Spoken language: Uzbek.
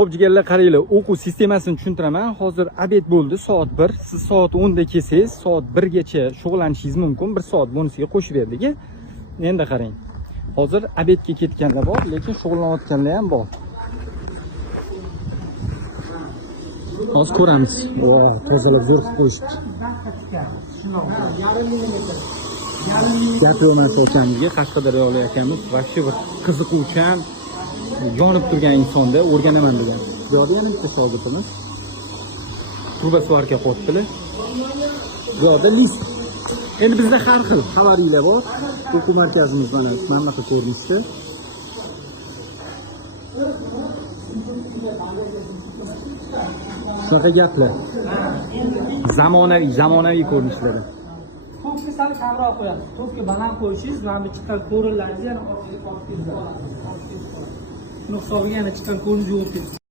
Xo'p, jigarlar, qaranglar, o'quv sistemasini tushuntiraman. Hozir obed bo'ldi, soat 1. Siz soat 10 da kelsangiz, soat 1 gacha shug'ullanishingiz mumkin. 1 soat bonusiga qo'shib berdik. Endi qarang. Hozir obedga ketganlar bor, lekin shug'ullanayotganlar ham bor. Hozir ko'ramiz. Voh, tozalab zo'r qilib qo'yishibdi. Gapirman so'chamizga, Qashqadaryolik akamiz vaqti bir qiziquvchan, yonib turgan insonda o'rganaman degan. Bu yerda yana bitta shogirdimiz. Trubasvarka qo'shdilar. Bu yerda list. Endi bizda har xil xabariylar bor. O'quv markazimiz mana bunaqa ko'rinishda. Shunaqa gaplar. Zamonaviy ko'rinishlarda. To'pga sal kamroq qo'yasiz. To'pga baland qo'yishingiz, mana bu chiqqan ko'rinlarni yana orqaga tortib keladi. Shuni hisobiga yana chiqqan ko'rinib yo'q.